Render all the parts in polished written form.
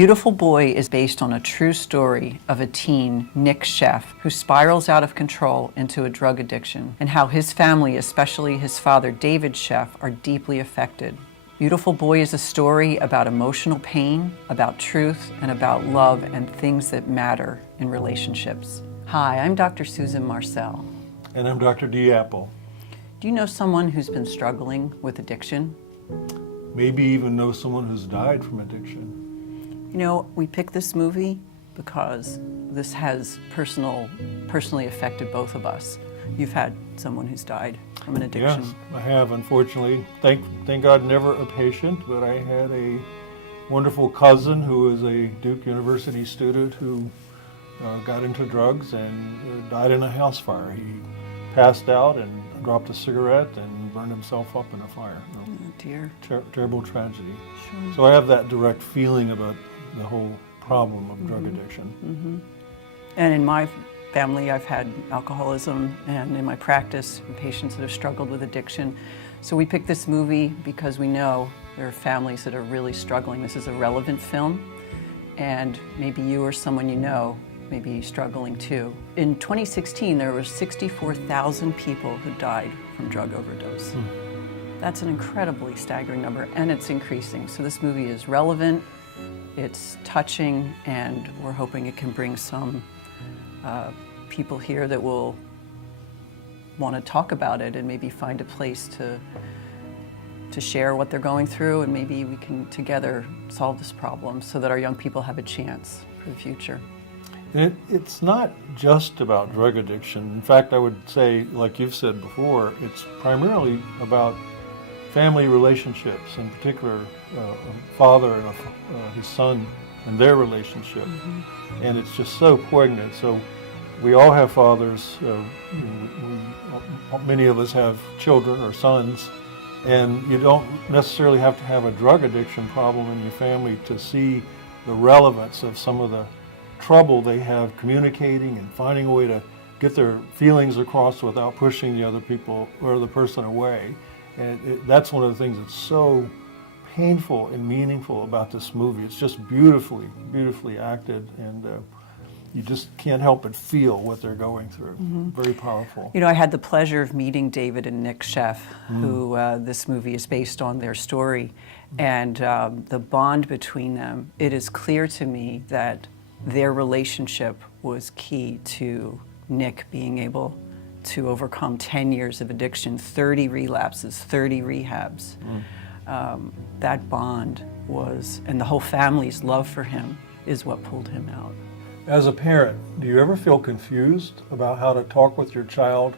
Beautiful Boy is based on a true story of a teen, Nick Sheff, who spirals out of control into a drug addiction, and how his family, especially his father, David Sheff, are deeply affected. Beautiful Boy is a story about emotional pain, about truth, and about love and things that matter in relationships. Hi, I'm Dr. Susan Marcel. And I'm Dr. Dee Apple. Do you know someone who's been struggling with addiction? Maybe even know someone who's died from addiction. You know, we picked this movie because this has personally affected both of us. You've had someone who's died from an addiction. Yes, I have, unfortunately. Thank God, never a patient, but I had a wonderful cousin who was a Duke University student who got into drugs and died in a house fire. He passed out and dropped a cigarette and burned himself up in a fire. Oh dear. Terrible tragedy. Sure. So I have that direct feeling about the whole problem of drug addiction. Mm-hmm. And in my family, I've had alcoholism, and in my practice, patients that have struggled with addiction. So we picked this movie because we know there are families that are really struggling. This is a relevant film, and maybe you or someone you know may be struggling too. In 2016, there were 64,000 people who died from drug overdose. That's an incredibly staggering number, and it's increasing. So this movie is relevant, it's touching, and we're hoping it can bring some people here that will want to talk about it and maybe find a place to share what they're going through, and maybe we can together solve this problem so that our young people have a chance for the future. It's not just about drug addiction. In fact, I would say, like you've said before, it's primarily about family relationships, in particular a father and his son and their relationship. Mm-hmm. And it's just so poignant. So we all have fathers, many of us have children or sons, and you don't necessarily have to have a drug addiction problem in your family to see the relevance of some of the trouble they have communicating and finding a way to get their feelings across without pushing the other people or the person away. And that's one of the things that's so painful and meaningful about this movie. It's just beautifully acted, and you just can't help but feel what they're going through. Mm-hmm. Very powerful. You know, I had the pleasure of meeting David and Nick Sheff, who this movie is based on their story, and the bond between them. It is clear to me that their relationship was key to Nick being able to overcome 10 years of addiction, 30 relapses, 30 rehabs. That bond was, and the whole family's love for him is what pulled him out. As a parent, do you ever feel confused about how to talk with your child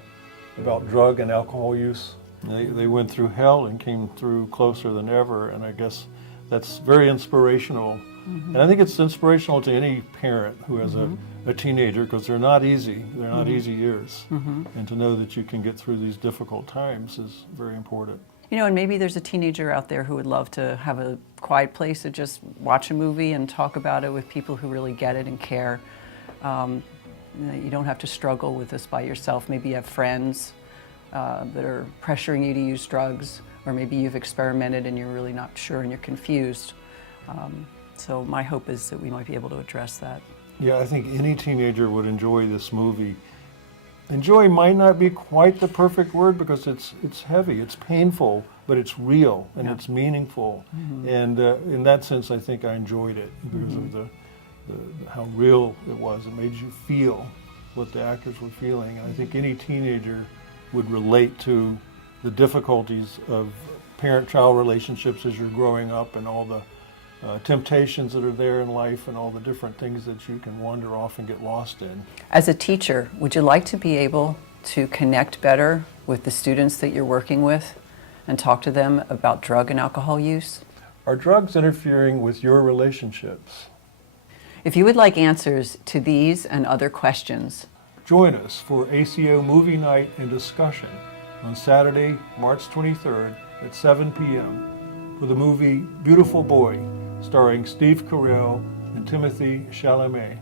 about drug and alcohol use? They went through hell and came through closer than ever, and I guess that's very inspirational. Mm-hmm. And I think it's inspirational to any parent who has a teenager, because they're not easy. They're not easy years. Mm-hmm. And to know that you can get through these difficult times is very important. You know, and maybe there's a teenager out there who would love to have a quiet place to just watch a movie and talk about it with people who really get it and care. You don't have to struggle with this by yourself. Maybe you have friends that are pressuring you to use drugs, or maybe you've experimented and you're really not sure and you're confused. So my hope is that we might be able to address that. Yeah, I think any teenager would enjoy this movie. Enjoy might not be quite the perfect word, because it's heavy, it's painful, but it's real and it's meaningful. Mm-hmm. And in that sense, I think I enjoyed it because of the how real it was. It made you feel what the actors were feeling. And I think any teenager would relate to the difficulties of parent-child relationships as you're growing up, and all the temptations that are there in life, and all the different things that you can wander off and get lost in. As a teacher, would you like to be able to connect better with the students that you're working with and talk to them about drug and alcohol use? Are drugs interfering with your relationships? If you would like answers to these and other questions, join us for ACO Movie Night and Discussion on Saturday, March 23rd at 7 p.m. for the movie Beautiful Boy, starring Steve Carell and Timothy Chalamet.